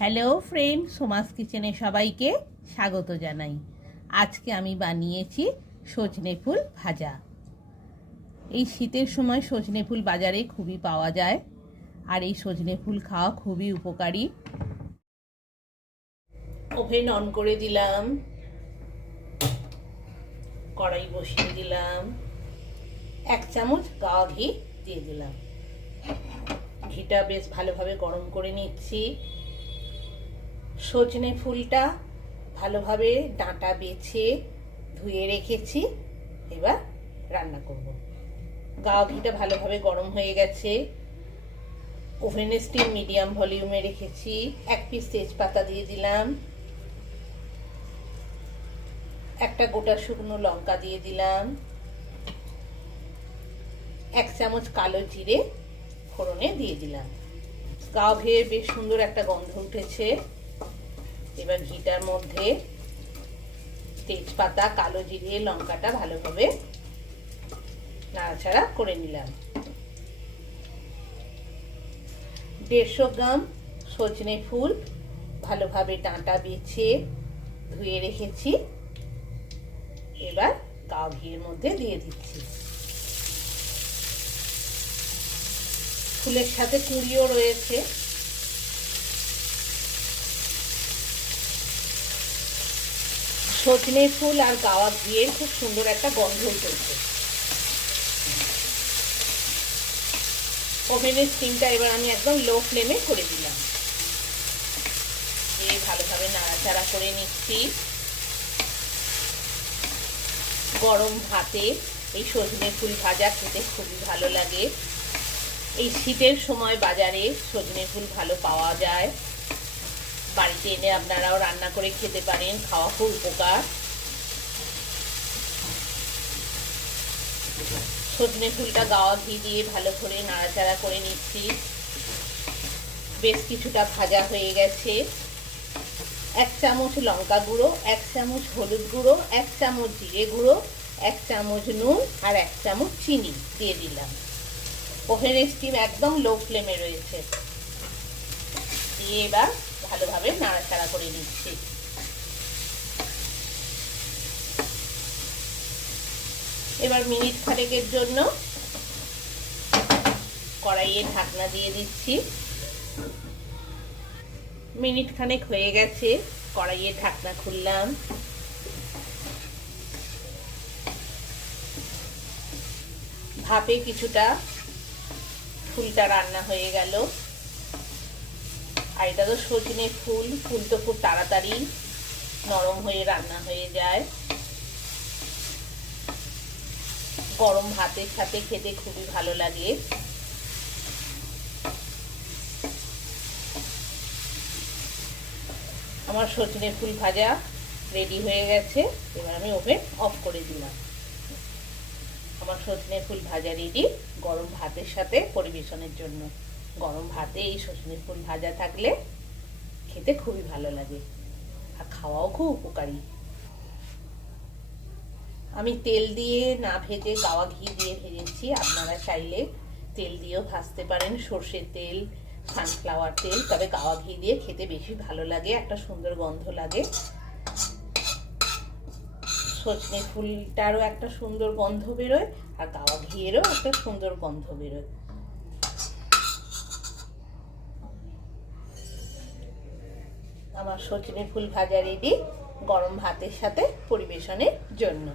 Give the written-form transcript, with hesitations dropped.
Hello friend, Soma's কিচেনে সবাইকে স্বাগত জানাই। আজকে আমি বানিয়েছি সজনে ফুল ভাজা। এই শীতের সময় সজনে ফুল বাজারে খুবই পাওয়া যায়, আর এই সজনে ফুল খাওয়া খুবই উপকারী। ওভেন অন করে দিলাম, কড়াই বসিয়ে দিলাম, 1 চামচ গাওয়া ঘি দিয়ে দিলাম। ঘিটা বেশ ভালোভাবে গরম করে নিচ্ছি। সজনে ফুলটা ভালোভাবে ডাঁটা বেছে ধুয়ে রেখেছি, এবার রান্না করব। গাওয়া ঘিটা ভালোভাবে গরম হয়ে গেছে। ওভেনের স্টিম মিডিয়াম ভলিউমে রেখেছি। 1 পিস তেজপাতা দিয়ে দিলাম, একটা গোটা শুকনো লঙ্কা দিয়ে দিলাম, 1 চামচ কালো জিরে ফোড়নে দিয়ে দিলাম। গাওয়া ঘিয়ের বেশ সুন্দর একটা গন্ধ উঠেছে। এবার ঘিটার মধ্যে তেজপাতা, কালো জিরে, লঙ্কাটা ভালোভাবে নাড়াচাড়া করে নিলাম। 150 গ্রাম সজনে ফুল ভালোভাবে ডাঁটা বেছে ধুয়ে রেখেছি, এবার গাওয়া ঘিয়ের মধ্যে দিয়ে দিচ্ছি। ফুলের সাথে কুঁড়িও রয়েছে। সজনে ফুল আর গাওয়া ঘিয়ের খুব সুন্দর একটা গন্ধ উঠেছে। ওভেনের স্টিমটা এবার আমি একদম লো ফ্লেমে করে দিলাম। দিয়ে ভালোভাবে নাড়াচাড়া করে নিচ্ছি। গরম ভাতে এই সজনে ফুল ভাজা খেতে খুবই ভালো লাগে। এই শীতের সময় বাজারে সজনে ফুল ভালো পাওয়া যায়, বাড়িতে এনে আপনারাও রান্না করে খেতে পারেন, খাওয়া খুব উপকার। সজনে ফুলটা গাওয়া ঘি দিয়ে ভালো করে নাড়াচাড়া করে নিচ্ছি। বেশ কিছুটা ভাজা হয়ে গেছে। 1 চামচ লঙ্কা গুঁড়ো, 1 চামচ হলুদ গুঁড়ো, 1 চামচ জিরে গুঁড়ো, 1 চামচ নুন আর 1 চামচ চিনি দিয়ে দিলাম। ওভেনের স্টিম একদম লো ফ্লেমে রয়েছে। দিয়ে এবার ভালোভাবে নাড়াচাড়া করে নিচ্ছি। এবার মিনিট খানেকের জন্য কড়াইয়ে ঢাকনা দিয়ে দিচ্ছি। মিনিট খানেক হয়ে গেছে, কড়াইয়ে ঢাকনা খুললাম। ভাপে কিছুটা ফুলটা রান্না হয়ে গেল। আর এটা তো সজনে ফুল, ফুল তো খুব তাড়াতাড়ি নরম হয়ে রান্না হয়ে যায়। গরম ভাতের সাথে খেতে খুবই ভালো লাগে। আমার সজনে ফুল ভাজা রেডি হয়ে গেছে। এবার আমি ওভেন অফ করে দিলাম। আমার সজনে ফুল ভাজা রেডি গরম ভাতের সাথে পরিবেশনের জন্য। গরম ভাতে এই সজনে ফুল ভাজা থাকলে খেতে খুবই ভালো লাগে, আর খাওয়াও খুব উপকারী। আমি তেল দিয়ে না ভেজে গাওয়া ঘি দিয়ে ভেজেছি। আপনারা চাইলে তেল দিয়েও ভাজতে পারেন, সর্ষের তেল, সানফ্লাওয়ার তেল, তবে গাওয়া ঘি দিয়ে খেতে বেশি ভালো লাগে, একটা সুন্দর গন্ধ লাগে। সজনে ফুলটারও একটা সুন্দর গন্ধ বেরোয়, আর গাওয়া ঘিয়েরও একটা সুন্দর গন্ধ বেরোয়। আমার সজনে ফুল ভাজা রেডি গরম ভাতের সাথে পরিবেশনের জন্য।